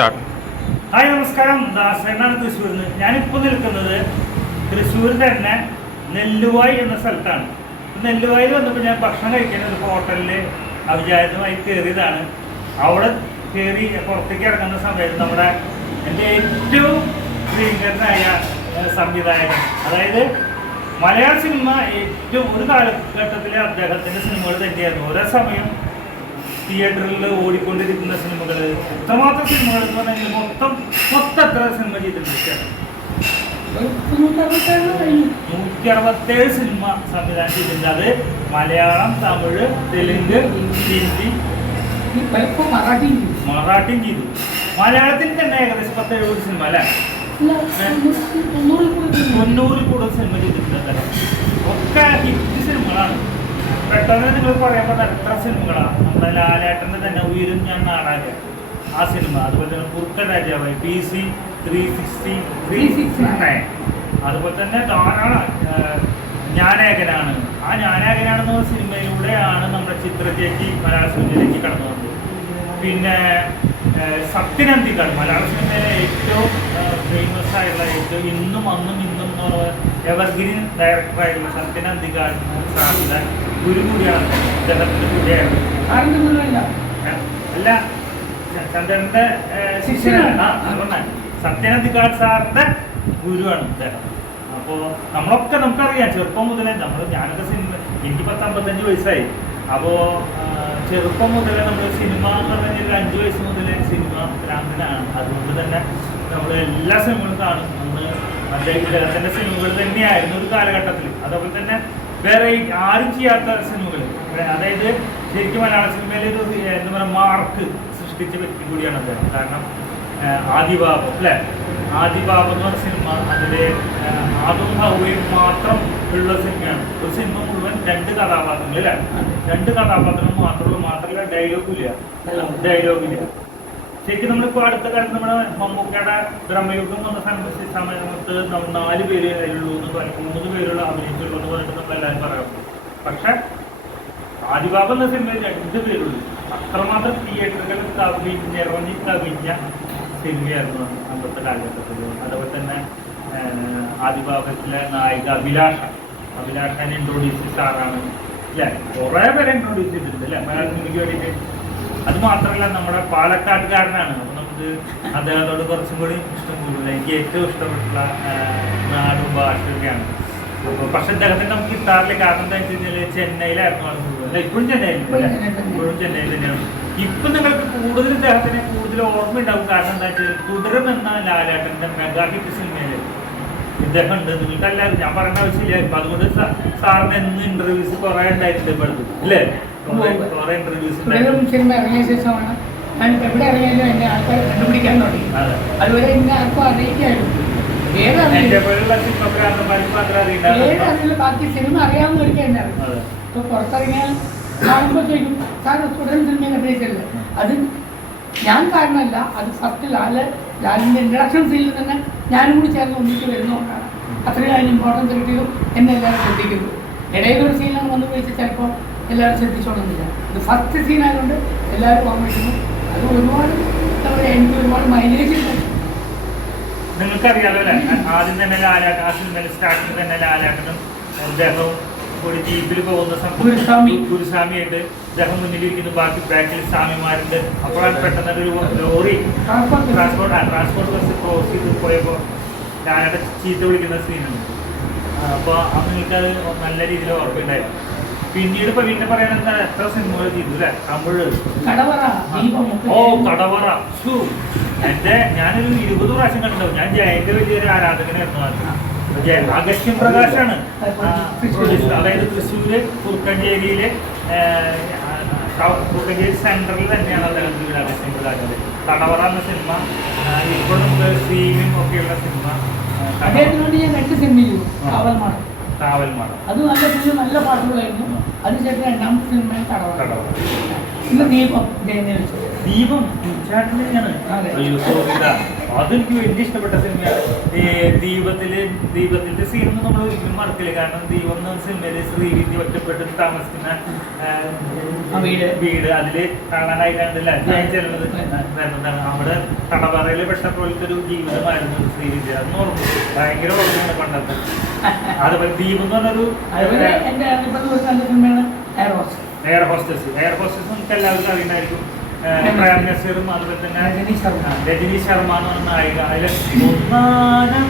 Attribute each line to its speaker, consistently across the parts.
Speaker 1: Hi നമസ്കാരം. ദാസനാണ് തൃശ്ശൂരിൽ നിന്ന് ഞാനിപ്പോൾ നിൽക്കുന്നത് തൃശ്ശൂർ തന്നെ നെല്ലുവായി എന്ന സ്ഥലത്താണ്. നെല്ലുവായിൽ വന്നപ്പോൾ ഞാൻ ഭക്ഷണം കഴിക്കാൻ ഒരു ഹോട്ടലിൽ അവിചാരിതമായി കയറിയതാണ് അവിടെ കയറി പുറത്തേക്ക് ഇറങ്ങുന്ന സമയത്ത് നമ്മുടെ എന്റെ ഏറ്റവും പ്രിയങ്കരനായ സംവിധായകൻ അതായത് മലയാള സിനിമ ഏറ്റവും ഒരു കാലഘട്ടത്തിലെ അദ്ദേഹത്തിന്റെ സിനിമകൾ തന്നെയായിരുന്നു. ഒരേ സമയം തിയേറ്ററിൽ ഓടിക്കൊണ്ടിരിക്കുന്ന സിനിമകൾ എത്രമാത്രം സിനിമകൾ എന്ന് പറഞ്ഞാൽ മൊത്തം മൊത്തം എത്ര സിനിമ ചെയ്തിട്ടുണ്ട് നൂറ്റി അറുപത്തേഴ് സിനിമ സംവിധാനം ചെയ്തിട്ടുണ്ട്. അത് മലയാളം തമിഴ് തെലുങ്ക് ഹിന്ദി. മറാഠിയും ചെയ്തു. മലയാളത്തിൽ തന്നെ ഏകദേശം പത്ത് എഴുപത് സിനിമ അല്ലേ? തൊണ്ണൂറിൽ കൂടുതൽ സിനിമ. ചെയ്തിട്ടുണ്ട് ഒക്കെ ഹിറ്റ് സിനിമകളാണ്. പെട്ടെന്ന് നിങ്ങൾ പറയുമ്പോൾ എത്ര സിനിമകളാണ്? നമ്മുടെ ലാലേട്ടന്റെ തന്നെ ഉയരും ഞാൻ നാടാകെ ആ സിനിമ. അതുപോലെ തന്നെ കുർക്ക രാജാവായി P C three sixty three sixty nine അതുപോലെ തന്നെ ധാരാളം ആ, ഞാനേകനാണ് ആ ഞാനേകനാണെന്ന സിനിമയിലൂടെയാണ് നമ്മുടെ ചിത്രത്തിലേക്ക് മലയാള സിനിമയിലേക്ക് കടന്നു വന്നത്. പിന്നെ സത്യനന്ദികൾ സത്യനന്ദിക്കാട് മലയാള സിനിമയിലെ ഏറ്റവും ഫേമസ് ആയിട്ടുള്ള ഏറ്റവും ഇന്നും അന്നും ഇന്നും എന്ന് പറയുന്ന എവർഗ്രീൻ ഡയറക്ടറായിട്ടുള്ള സത്യനന്ദിക്കാട് സാറിന്റെ ഗുരു കൂടിയാണ് ചന്ദ്രന്റെ കൂടിയാണ് ആരുടെ ഗുരുവല്ല അല്ല ചന്ദ്രന്റെ ശിഷ്യനാണ്. അതുകൊണ്ടാണ് സത്യനന്ദിക്കാട് സാറിന്റെ ഗുരുവാണ് അദ്ദേഹം. അപ്പോ നമ്മളൊക്കെ നമുക്കറിയാം ചെറുപ്പം മുതലേ നമ്മൾ ഞാനൊക്കെ സിനിമ എനിക്ക് പത്ത് അമ്പത്തഞ്ച് വയസ്സായി. അപ്പോ ചെറുപ്പം മുതലേ നമ്മൾ സിനിമ എന്ന് പറഞ്ഞാൽ ഒരു അഞ്ച് വയസ്സ് മുതലേ സിനിമ ഭ്രാന്തനാണ്. അതുകൊണ്ട് തന്നെ നമ്മൾ എല്ലാ സിനിമകളും കാണും. അന്ന് അദ്ദേഹം സിനിമകൾ തന്നെയായിരുന്നു ഒരു കാലഘട്ടത്തിൽ അതുപോലെ തന്നെ വേറെ ആരും ചെയ്യാത്ത സിനിമകൾ അതായത് ശരിക്കും മലയാള സിനിമയിൽ ഒരു എന്താ പറയുക മാർക്ക് സൃഷ്ടിച്ച വ്യക്തി കൂടിയാണ് അദ്ദേഹം. കാരണം ആഹ് അല്ലെ? ആദിബാബം എന്ന് പറഞ്ഞ സിനിമ അതിലെ ആദും ഹൗവയും മാത്രം ഉള്ള സിനിമയാണ്. ഒരു സിനിമ മുഴുവൻ രണ്ട് കഥാപാത്രങ്ങൾ അല്ലേ? രണ്ട് കഥാപാത്രങ്ങൾ മാത്രമുള്ള മാത്രമല്ല ഡയലോഗും ഇല്ല. ഡയലോഗില്ല ശരിക്കും നമ്മളിപ്പോൾ അടുത്ത കാലത്ത് നമ്മുടെ മമ്മൂക്കയുടെ ബ്രഹ്മയുഗം വന്ന സമയത്ത് സമയത്ത് നാല് പേര് അതിലുള്ളൂ എന്ന് പറയും മൂന്ന് പേരുള്ള അഭിനയിച്ചുള്ളൂ എന്ന് പറഞ്ഞിട്ട് നമ്മൾ എല്ലാവരും പറയാറുണ്ട് പക്ഷെ ആദിബാബ എന്ന സിനിമയിൽ രണ്ട് പേരുള്ളൂ. അത്രമാത്രം തിയേറ്ററുകൾ കവിഞ്ഞിറങ്ങി കവിഞ്ഞ സിനിമയായിരുന്നു അന്നത്തെ കാലഘട്ടത്തിൽ അതുപോലെ തന്നെ ആദിബാബത്തിലെ നായിക അഭിലാഷ. അഭിലാഷനെ ഇൻട്രോഡ്യൂസ് സാറാണ്. അല്ലേ കുറേ പേരെ ഇൻട്രോഡ്യൂസ് ചെയ്തിട്ടുണ്ട് അല്ലേ മലയാള സിനിമയ്ക്ക് വേണ്ടിയിട്ട്. അത് മാത്രമല്ല നമ്മുടെ പാലക്കാട്ടുകാരനാണ്. അപ്പൊ നമുക്ക് അദ്ദേഹത്തോട് കുറച്ചും കൂടി ഇഷ്ടം കൂടുതൽ എനിക്ക് ഏറ്റവും ഇഷ്ടപ്പെട്ടുള്ള നാടും ഭാഷയൊക്കെയാണ്. പക്ഷെ അദ്ദേഹത്തിന് നമുക്ക് കിട്ടാറില്ല കാരണം എന്താ വെച്ച് കഴിഞ്ഞാൽ ചെന്നൈയിലായിരുന്നു ആൾ കൂടുതൽ. ഇപ്പോഴും ചെന്നൈയിൽ? ഇപ്പോഴും ചെന്നൈയിൽ തന്നെയാണ്. ഇപ്പൊ നിങ്ങൾക്ക് കൂടുതൽ അദ്ദേഹത്തിനെ കൂടുതൽ ഓർമ്മ ഉണ്ടാവും കാരണം എന്താ വെച്ചാൽ തുടരും എന്ന ലാലേട്ടന്റെ മെഗാ ഹിറ്റ് സിനിമയിൽ ഇദ്ദേഹം ഉണ്ട്. നിങ്ങൾക്ക് എല്ലാവരും ഞാൻ പറയേണ്ട ആവശ്യമില്ല. ഇപ്പൊ അതുകൊണ്ട് സാറിന് എന്ന് ഇന്റർവ്യൂസ് കുറെ ഉണ്ടായിട്ടുണ്ട് ഇപ്പോഴത്തെ അല്ലേ?
Speaker 2: തുടരും സിനിമ ഇറങ്ങിയ ശേഷമാണ്. ഞാൻ എവിടെ ഇറങ്ങിയാലും എന്നെ ആൾക്കാർ കണ്ടുപിടിക്കാൻ തുടങ്ങി.
Speaker 1: അതെ.
Speaker 2: അതുവരെ എന്നെ ആർക്കും അറിയിക്കായിരുന്നു. ഏതറിയില്ല
Speaker 1: ബാക്കി സിനിമ
Speaker 2: അറിയാവുന്ന ഒരിക്കൽ സിനിമ എന്നെ അറിയാം. ഇപ്പൊ പുറത്തിറങ്ങിയാൽ ചോദിക്കും സാർ തുടരും സിനിമയിൽ അഭിനയിച്ചല്ലേ അത് ഞാൻ കാരണമല്ല അത് ഫസ്റ്റ് ലാൽ ലാലിന്റെ ഇൻട്രഡക്ഷൻ സീനിൽ തന്നെ ഞാനും കൂടി ചേർന്ന് ഒന്നിച്ച് വരുന്നതുകൊണ്ടാണ്. അത്രയും അതിന് ഇമ്പോർട്ടൻസ് കിട്ടിയതും എന്നെല്ലാവരും ശ്രദ്ധിക്കുന്നു. ഇടയിലൊരു സീനാണ് വന്ന് വിളിച്ച് ചിലപ്പോൾ എല്ലാവരും ശ്രദ്ധിച്ചോളുന്നില്ല. ഇത് ഫസ്റ്റ് സീൻ ആയതുകൊണ്ട് എല്ലാവരും വന്നിട്ടുണ്ട് അത് ഒരുപാട് എനിക്ക് ഒരുപാട് മൈലേജ്
Speaker 1: നിങ്ങൾക്കറിയാലോ അല്ലേ? ആദ്യം തന്നെ ലാലാട്ട ആ സിനിമയിൽ സ്റ്റാർട്ടിങ് തന്നെ ലാലാട്ടനും അദ്ദേഹവും ഒരു ജീപ്പിൽ പോകുന്ന സമയത്ത്
Speaker 2: ഗുരുസ്വാമി.
Speaker 1: ഗുരുസ്വാമിയായിട്ട് അദ്ദേഹം മുന്നിലിരിക്കുന്നു. ബാക്കി ബാക്കിൽ സ്വാമിമാരുണ്ട്. അപ്പോഴാണ് പെട്ടെന്ന് ഒരു lorry
Speaker 2: transport
Speaker 1: transport transport bus cross ചെയ്ത് പോയപ്പോൾ ലാലാട്ട ചീത്ത വിളിക്കുന്ന സീനുണ്ട് അപ്പോൾ അത് നിങ്ങൾക്കത് നല്ല രീതിയിൽ ഓർമ്മയുണ്ടായിരുന്നു പിന്നീട് ഇപ്പൊ വീണ്ടും പറയാൻ എന്താ എത്ര സിനിമകൾ ചെയ്തു അല്ലെ? തമിഴ്. ഓ കടവറ. എന്റെ ഞാനൊരു ഇരുപത് പ്രാവശ്യം കണ്ടിട്ടുണ്ടാവും ഞാൻ ജയന്റെ വലിയൊരു ആരാധകനായിരുന്നു. ജയ അഗസ്ത്യൻ പ്രകാശാണ്. അതായത് തൃശ്ശൂര് കുറുക്കഞ്ചേരിയിലെ കുറുക്കഞ്ചേരി സെന്ററിൽ തന്നെയാണ് അദ്ദേഹത്തിന്റെ വീട് അഗസ്ത്യൻ പ്രകാശിന്റെ കടവറ എന്ന സിനിമ ഇപ്പോഴും നമുക്ക് സ്ട്രീമിംഗ് ഒക്കെയുള്ള സിനിമ
Speaker 2: അദ്ദേഹത്തിനോട് ഞാൻ രണ്ട് സിനിമ ചെയ്തു. കാവൽമാടം അത് നല്ല ഫിലിം നല്ല പാട്ടുകളായിരുന്നു. അതിനുശേഷം രണ്ടാമത്തെ കടവറ
Speaker 1: കടവറ
Speaker 2: ഇന്ന് ദീപം ജയനെ
Speaker 1: ദീപം? തന്നെയാണ്. അയ്യോ സോറിടാ അതെനിക്ക് വലിയ ഇഷ്ടപ്പെട്ട സിനിമയാണ്. ഈ ദീപത്തിൽ ദീപത്തിന്റെ സീനൊന്നും നമ്മൾ ഒരിക്കലും മറക്കില്ല. കാരണം ദീപം എന്ന സിനിമയിൽ ശ്രീവിദ്യ ഒറ്റപ്പെട്ട് താമസിക്കുന്ന
Speaker 2: വീട്.
Speaker 1: വീട്. അതിൽ കാണാനായിട്ടാണല്ലേ ഞാൻ ചെല്ലുന്നത് നമ്മുടെ തടവറയിൽ പെട്ട പോലത്തെ ഒരു ജീവിതമായിരുന്നു ശ്രീവിദ്യ. അതെന്ന് ഓർമ്മ ഭയങ്കര ഓർമ്മയാണ് പണ്ടത്തെ. അതുപോലെ ദീപം എന്ന് പറഞ്ഞൊരു
Speaker 2: air hostel
Speaker 1: air hostess air hostess നമുക്ക് എല്ലാവർക്കും അറിയുന്നതായിരിക്കും. പ്രേം നസീറും അതുപോലെ തന്നെ
Speaker 2: രജനി ശർമ്മ.
Speaker 1: രജനി ശർമ്മ എന്ന് പറഞ്ഞ നായിക. ഒന്നാനം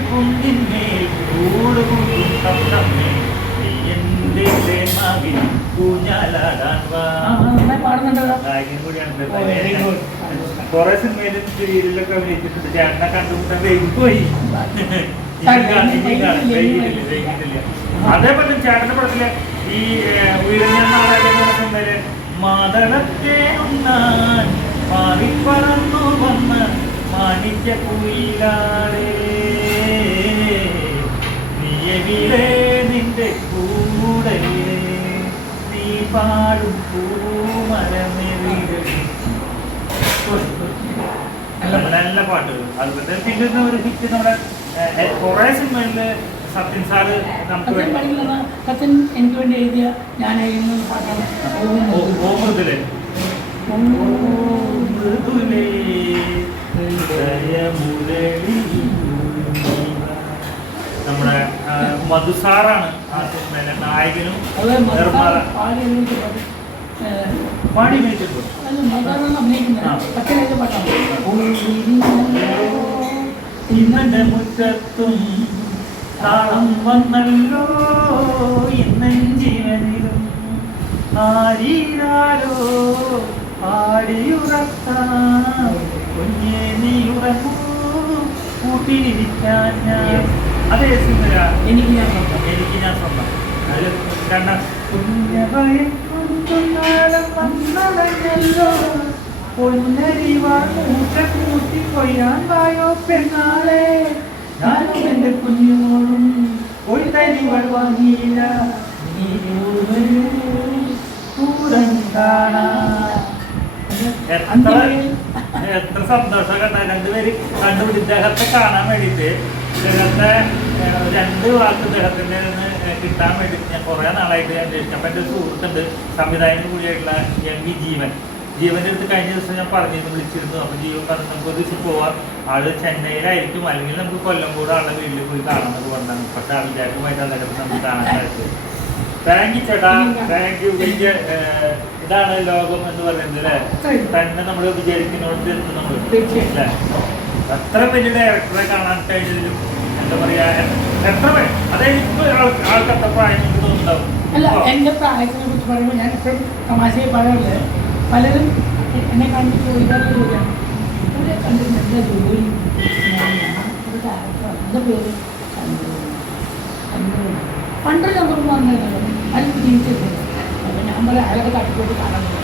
Speaker 1: തത്തമ്മേ. കുറെ അഭിനയിച്ചിട്ടുണ്ട്. ചേട്ടനെ കണ്ടുമുട്ടാൻ വൈകിപ്പോയി. അതേപോലെ ചേട്ടന്റെ പടത്തിൽ ഈ ഉയർന്ന സിനിമയിൽ മാതളത്തെ ഉണ്ണാൻ പാറിപ്പറന്നു വന്ന് മാണിക്യ കുയിലാളേ നീ എവിടെ നിന്റെ കൂടെ നീ പാടും പൂമരമെവിടെ
Speaker 2: നല്ല
Speaker 1: നല്ല പാട്ടുകൾ അതുപോലെ പിന്നെ ഒരു- ഹിറ്റ് നമ്മുടെ കുറേ സിനിമകളിൽ സത്യൻ സാറ് നമുക്ക്
Speaker 2: സത്യൻ പഠിക്കുന്ന സത്യൻ എനിക്ക് വേണ്ടി എഴുതിയ ഞാൻ എഴുതുന്ന പാട്ടാണ് ഓം
Speaker 1: ഓ- ഓ മൃദുലേ
Speaker 2: ഓം
Speaker 1: മൃദുലേ ഹൃദയമുരളി നമ്മുടെ മധുസാറാണ് ആ നായകനും
Speaker 2: അതുപോലെ പാടി വിരിഞ്ഞല്ലോ
Speaker 1: ഇന്നെന്റെ മുറ്റത്തും താളം വന്നല്ലോ ഇന്നൻ ജീവനിലും ആരീരാലോ ആടിയുറക്കാം കുഞ്ഞേ നീ ഉറങ്ങൂ. കൂട്ടിയിരിക്കാൻ ഞാൻ. അതേ സുന്ദര
Speaker 2: എനിക്ക് ഞാൻ സ്വന്തം
Speaker 1: എനിക്ക് ഞാൻ സ്വന്തം. അതിൽ രണ്ടാം കുഞ്ഞവയൽ വന്നതല്ലോ പൊന്നരിവാൾ മൂച്ച കൂട്ടി കൊയ്യാൻ വായോ പെണ്ണാളെ. ഞാനും എന്റെ കുഞ്ഞുമോളും ഒരു തരിവൾ വാങ്ങിയില്ല. നീ വരൂ, പൂരം കാണാൻ എത്ര സന്തോഷം കണ്ട. രണ്ടുപേര് കണ്ടുപിടി ഇദ്ദേഹത്തെ കാണാൻ വേണ്ടിയിട്ട് ഇദ്ദേഹത്തെ രണ്ട് വാക്ക് ഇദ്ദേഹത്തിന്റെ നിന്ന് കിട്ടാൻ വേണ്ടി ഞാൻ കുറെ നാളായിട്ട് ഞാൻ അന്വേഷിച്ചു അപ്പൊ എന്റെ ഒരു സുഹൃത്തുണ്ട്. സംവിധായകൻ കൂടിയായിട്ടുള്ള എം വി ജീവൻ. ജീവന്റെ അടുത്ത് കഴിഞ്ഞ ദിവസം ഞാൻ പറഞ്ഞിരുന്നു വിളിച്ചിരുന്നു. അപ്പൊ ജീവൻ പറഞ്ഞു നമുക്ക് ഒരു ദിവസം പോവാം. ആൾ ചെന്നൈയിലായിരിക്കും. അല്ലെങ്കിൽ നമുക്ക് കൊല്ലം കൂടെ ആളുടെ വീട്ടിൽ പോയി കാണാമെന്ന് പറഞ്ഞാണ് പക്ഷെ ആൾക്കാരുമായിട്ട് അതൊക്കെ നമുക്ക് കാണാൻ സാധിച്ചത് താങ്ക് യു ചേട്ടാ. താങ്ക് യു വലിയ ഇതാണ് ലോകം എന്ന് പറയുന്നത് അല്ലേ? തന്നെ നമ്മൾ വിചാരിക്കുന്നോണ്ട് നമ്മൾ.
Speaker 2: അത്ര
Speaker 1: അല്ലേ? വലിയ ഡയറക്ടറെ കാണാൻ കഴിഞ്ഞതിലും എന്താ പറയാ എത്ര അതായത് ഇപ്പൊ ആൾ- പ്രായം തോന്നുന്നുണ്ടാവും
Speaker 2: അല്ല എന്റെ പ്രായത്തിനെ കുറിച്ച് പറയുമ്പോൾ ഞാൻ ഇപ്പം തമാശയെ പറയാറില്ല? പലരും എന്നെ കണ്ടിട്ട് ചോദിക്കാറുള്ള ചോദ്യമാണ് ഇവിടെ കണ്ടിട്ട് എന്താ ജോലി? ഒരു ഡയറക്ടറാണ് എന്താ പേര്? പണ്ടൊരു നമ്പർ പറഞ്ഞല്ലോ അതിൽ ജീവിച്ചിട്ടുണ്ട് അപ്പോൾ ഞാൻ പറയാം അയാളൊക്കെ തട്ടിക്കൊണ്ട് കാണുന്നത്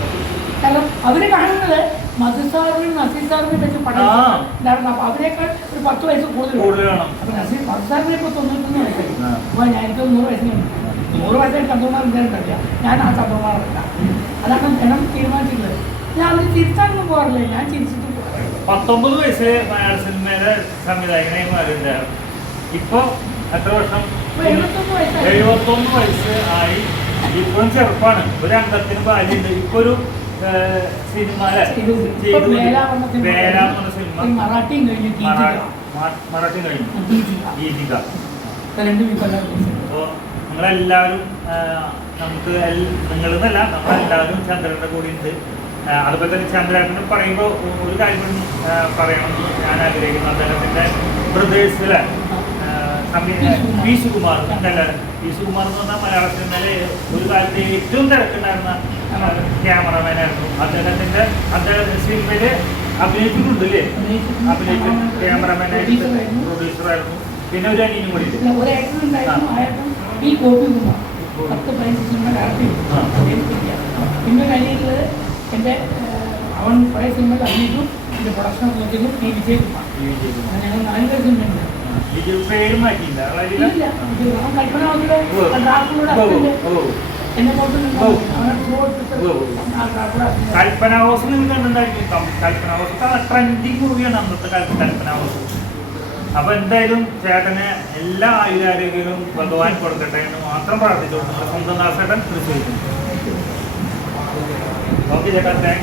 Speaker 2: കാരണം അവർ കാണുന്നത് മധുസാറിനും നസീർ സാറിനെ വെച്ച്
Speaker 1: ആ.
Speaker 2: പഠിച്ചു അപ്പോൾ അവരെക്കാൾ ഒരു പത്ത് വയസ്സ് കൂടുതൽ അപ്പൊ നസീർ മധുസാറിനെ ഇപ്പോൾ തൊണ്ണൂറ്റൊന്ന് വയസ്സായി. അപ്പൊ ഞാൻ എനിക്ക് നൂറ് വയസ്സിനുണ്ട് നൂറ് വയസ്സായിട്ട് ചന്ദ്രമാർ വിചാരിച്ചില്ല ഞാൻ ആ ചന്ദ്രമാറല്ല അതാണ് ജനം തീരുമാനിച്ചിട്ടുള്ളത്. ഞാൻ അവർ തിരിച്ചാണെന്ന് പോകാറില്ല. ഞാൻ ചിരിച്ചിട്ട്
Speaker 1: പത്തൊമ്പത് വയസ്സ് മലയാള സിനിമയിലെ സംവിധായകനായി ഇപ്പൊ എത്ര വർഷം?
Speaker 2: എഴുപത്തൊന്ന്
Speaker 1: വയസ്സ് ആയി. ഇപ്പോഴും ചെറുപ്പാണ്. ഒരു അംഗത്തിന് ഭാര്യയുണ്ട്. ഇപ്പൊ ഒരു സിനിമ
Speaker 2: ഈ കഴിഞ്ഞു.
Speaker 1: മറാഠി കഴിഞ്ഞു.
Speaker 2: ഗീതിക.
Speaker 1: നിങ്ങളെല്ലാവരും നമുക്ക് നമുക്ക് നിങ്ങളെന്നല്ല നമ്മളെല്ലാവരും ചന്ദ്രന്റെ കൂടെ ഉണ്ട് അതുപോലെ തന്നെ ചന്ദ്രനെ പറയുമ്പോൾ ഒരു കാര്യം പറയണം. പറയണമെന്ന് ഞാൻ ആഗ്രഹിക്കുന്നു. അദ്ദേഹത്തിന്റെ ബ്രദേഴ്സിലെ പി സുകുമാർ എല്ലാവരും. പി സുകുമാർ എന്ന് പറഞ്ഞാൽ മലയാള സിനിമയിലെ ഒരു കാലത്ത് ഏറ്റവും തിരക്കുണ്ടായിരുന്ന ക്യാമറമാനായിരുന്നു അദ്ദേഹത്തിന്റെ അദ്ദേഹത്തിന്റെ സിനിമയിൽ അഭിനയിച്ചിട്ടുണ്ട് അല്ലേ അഭിനയിച്ചു ക്യാമറമാനായിട്ട് പ്രൊഡ്യൂസറായിരുന്നു പിന്നെ ഒരു അനിയനും കൂടി ഇല്ലേ?
Speaker 2: ഒരു ഏട്ടൻ ഉണ്ടായിരുന്നു ആ ഈ കോപ്പി കുമാർ പത്ത് പതിനഞ്ച്
Speaker 1: ആ.
Speaker 2: പിന്നെ അനിയനുള്ളത് എന്റെ അവൻ കുറേ സിനിമകൾ അഭിനയിച്ചു എന്റെ പ്രൊഡക്ഷൻ നോക്കിയതും പി വിജയകുമാർ ഞങ്ങൾ നാല് പേർ സിനിമയുണ്ട് കൽപ്പന.
Speaker 1: ഹൗസ് നിങ്ങൾ കണ്ടിട്ടുണ്ടായിരിക്കും. കം- കൽപ്പന ഹൗസ് ട്രെൻഡിങ് മൂവിയാണ് അന്നത്തെ കാലത്ത് കൽപ്പന ഹൗസ് അപ്പൊ എന്തായാലും ചേട്ടന് എല്ലാ ആയുരാരോഗ്യങ്ങളും ഭഗവാൻ കൊടുക്കട്ടെ എന്ന് മാത്രം പ്രാർത്ഥിച്ചു നമ്മുടെ സ്വന്തം ദാസേട്ടൻ തൃശ്ശൂരിക്കുന്നു ഓക്കെ ചേട്ടാ താങ്ക്